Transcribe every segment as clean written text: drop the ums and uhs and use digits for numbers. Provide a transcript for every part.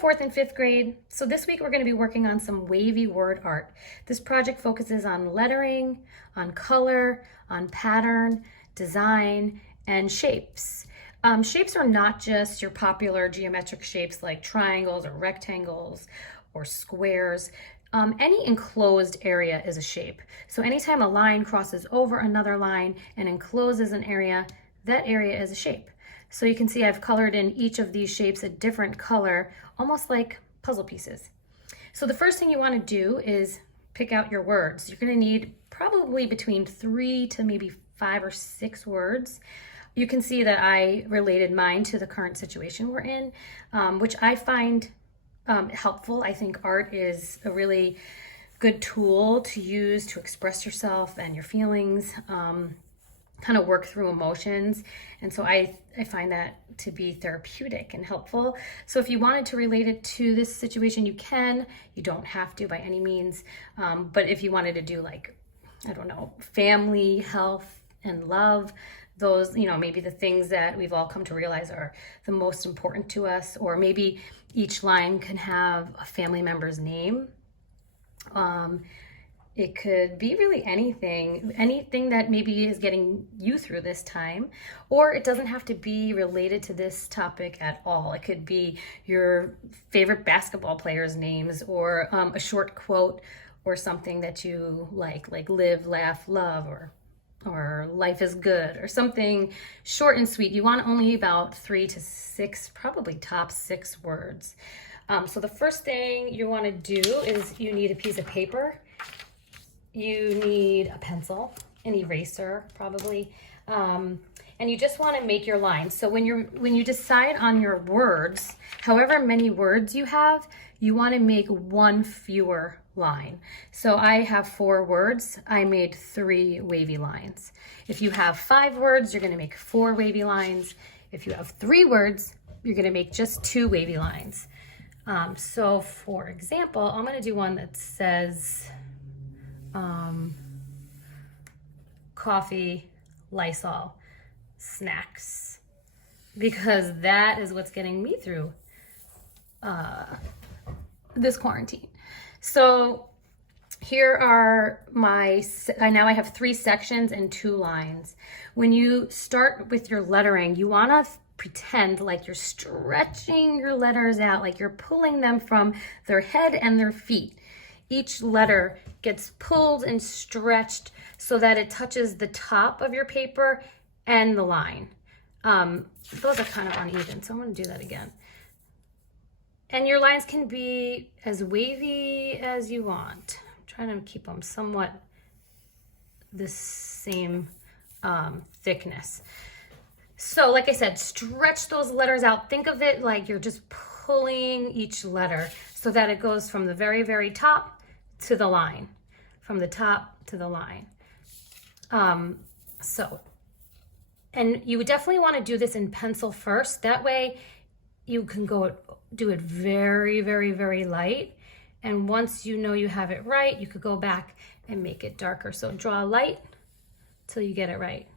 4th and 5th grade. So this week we're going to be working on some wavy word art. This project focuses on lettering, on color, on pattern, design, and shapes. Shapes are not just your popular geometric shapes like triangles or rectangles or squares. Any enclosed area is a shape. So anytime a line crosses over another line and encloses an area, that area is a shape. So you can see I've colored in each of these shapes a different color, almost like puzzle pieces. So the first thing you want to do is pick out your words. You're going to need probably between 3 to maybe 5 or 6 words. You can see that I related mine to the current situation we're in, which I find helpful. I think art is a really good tool to use to express yourself and your feelings, kind of work through emotions. And so I find that to be therapeutic and helpful. So if you wanted to relate it to this situation, you can. You don't have to by any means. But if you wanted to do like, I don't know, family, health, and love, those, maybe the things that we've all come to realize are the most important to us, or maybe each line can have a family member's name. It could be really anything that maybe is getting you through this time, or it doesn't have to be related to this topic at all. It could be your favorite basketball players' names, or a short quote, or something that you like live, laugh, love, or life is good, or something short and sweet. You want only about 3 to 6, probably top 6 words. So the first thing you want to do is you need a piece of paper. You need a pencil, an eraser probably, and you just want to make your lines. So when you decide on your words, however many words you have, you want to make one fewer line. So I have 4 words. I made 3 wavy lines. If you have 5 words, you're going to make 4 wavy lines. If you have 3 words, you're going to make just 2 wavy lines. So for example, I'm going to do one that says coffee, Lysol, snacks, because that is what's getting me through this quarantine. So here are now I have 3 sections and 2 lines. When you start with your lettering, you want to pretend like you're stretching your letters out, like you're pulling them from their head and their feet. Each letter gets pulled and stretched so that it touches the top of your paper and the line. Those are kind of uneven, so I'm going to do that again. And your lines can be as wavy as you want. I'm trying to keep them somewhat the same thickness. So like I said, stretch those letters out. Think of it like you're just pulling each letter so that it goes from the very, very top to the line, from the top to the line. And you would definitely want to do this in pencil first. That way you can do it very, very, very light. And once you know you have it right, you could go back and make it darker. So draw light till you get it right.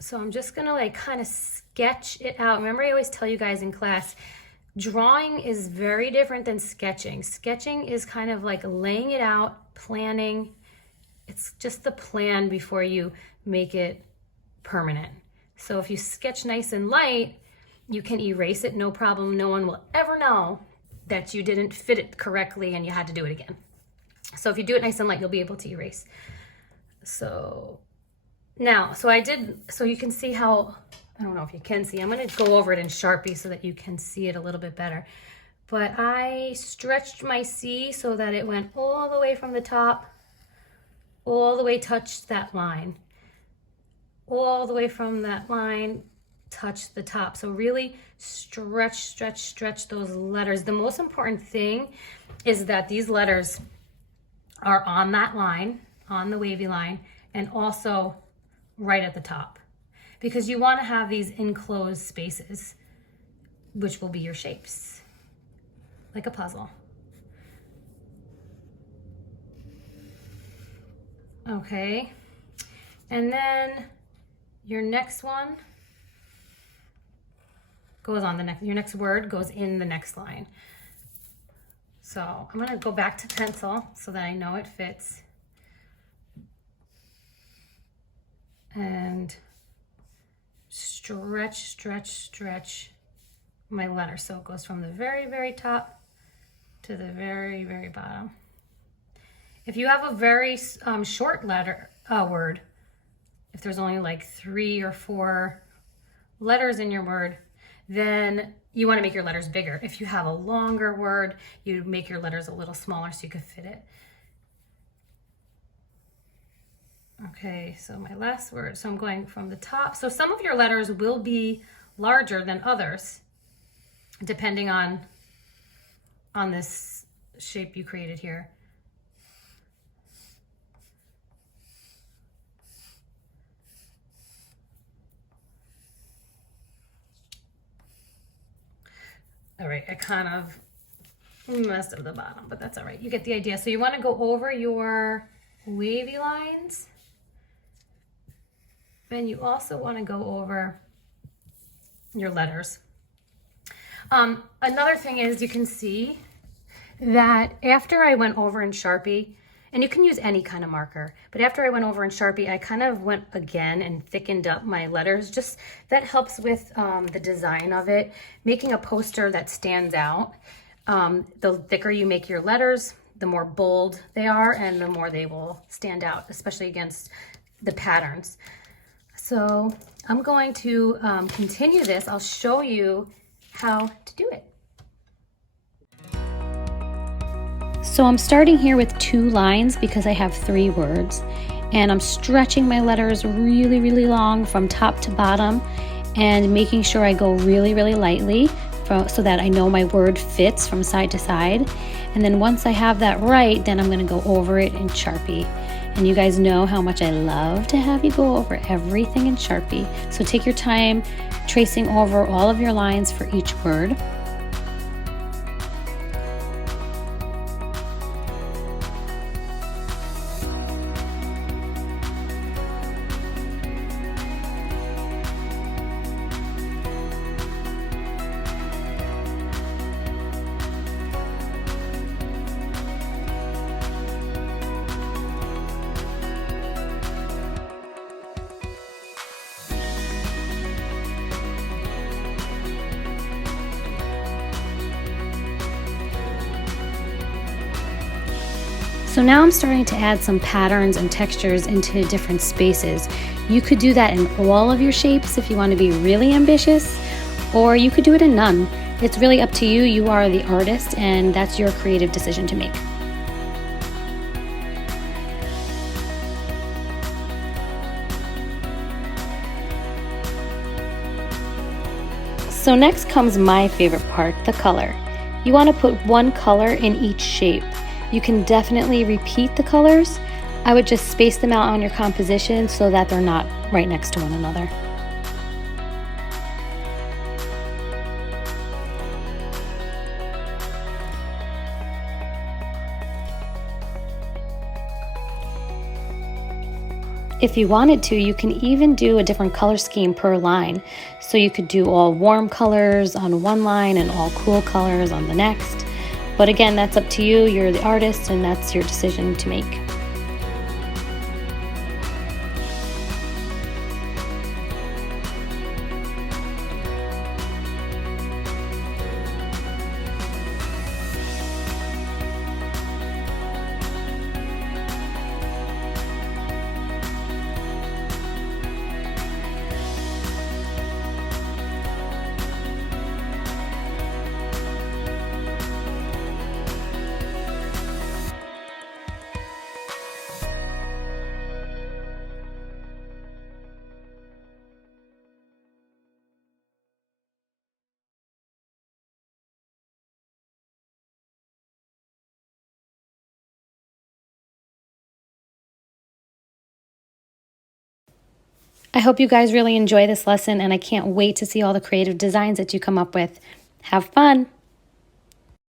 So I'm just gonna kind of sketch it out. Remember, I always tell you guys in class, drawing is very different than sketching. Sketching is kind of like laying it out, planning. It's just the plan before you make it permanent. So if you sketch nice and light, you can erase it, no problem. No one will ever know that you didn't fit it correctly and you had to do it again. So if you do it nice and light, you'll be able to erase. So now, so you can see how, I don't know if you can see, I'm going to go over it in Sharpie so that you can see it a little bit better. But I stretched my C so that it went all the way from the top, all the way touched that line, all the way from that line, touch the top. So really stretch those letters. The most important thing is that these letters are on that line, on the wavy line, and also right at the top, because you want to have these enclosed spaces, which will be your shapes, like a puzzle. Okay, and then your next one, goes on the next, your next word goes in the next line. So I'm gonna go back to pencil so that I know it fits. And stretch, stretch, stretch my letter. So it goes from the very, very top to the very, very bottom. If you have a very short letter word, if there's only like 3 or 4 letters in your word, then you want to make your letters bigger. If you have a longer word, you make your letters a little smaller so you can fit it. Okay, so my last word. So I'm going from the top. So some of your letters will be larger than others, depending on this shape you created here. All right, I kind of messed up the bottom, but that's all right. You get the idea. So you want to go over your wavy lines. And you also want to go over your letters. Another thing is you can see that after I went over in Sharpie, and you can use any kind of marker, but after I went over in Sharpie, I kind of went again and thickened up my letters. Just that helps with the design of it, making a poster that stands out. The thicker you make your letters, the more bold they are and the more they will stand out, especially against the patterns. So I'm going to continue this. I'll show you how to do it. So I'm starting here with 2 lines because I have 3 words, and I'm stretching my letters really, really long from top to bottom and making sure I go really, really lightly so that I know my word fits from side to side. And then once I have that right, then I'm going to go over it in Sharpie. And you guys know how much I love to have you go over everything in Sharpie. So take your time tracing over all of your lines for each word. So now I'm starting to add some patterns and textures into different spaces. You could do that in all of your shapes if you want to be really ambitious, or you could do it in none. It's really up to you. You are the artist, and that's your creative decision to make. So next comes my favorite part, the color. You want to put one color in each shape. You can definitely repeat the colors. I would just space them out on your composition so that they're not right next to one another. If you wanted to, you can even do a different color scheme per line. So you could do all warm colors on one line and all cool colors on the next. But again, that's up to you. You're the artist, and that's your decision to make. I hope you guys really enjoy this lesson, and I can't wait to see all the creative designs that you come up with. Have fun!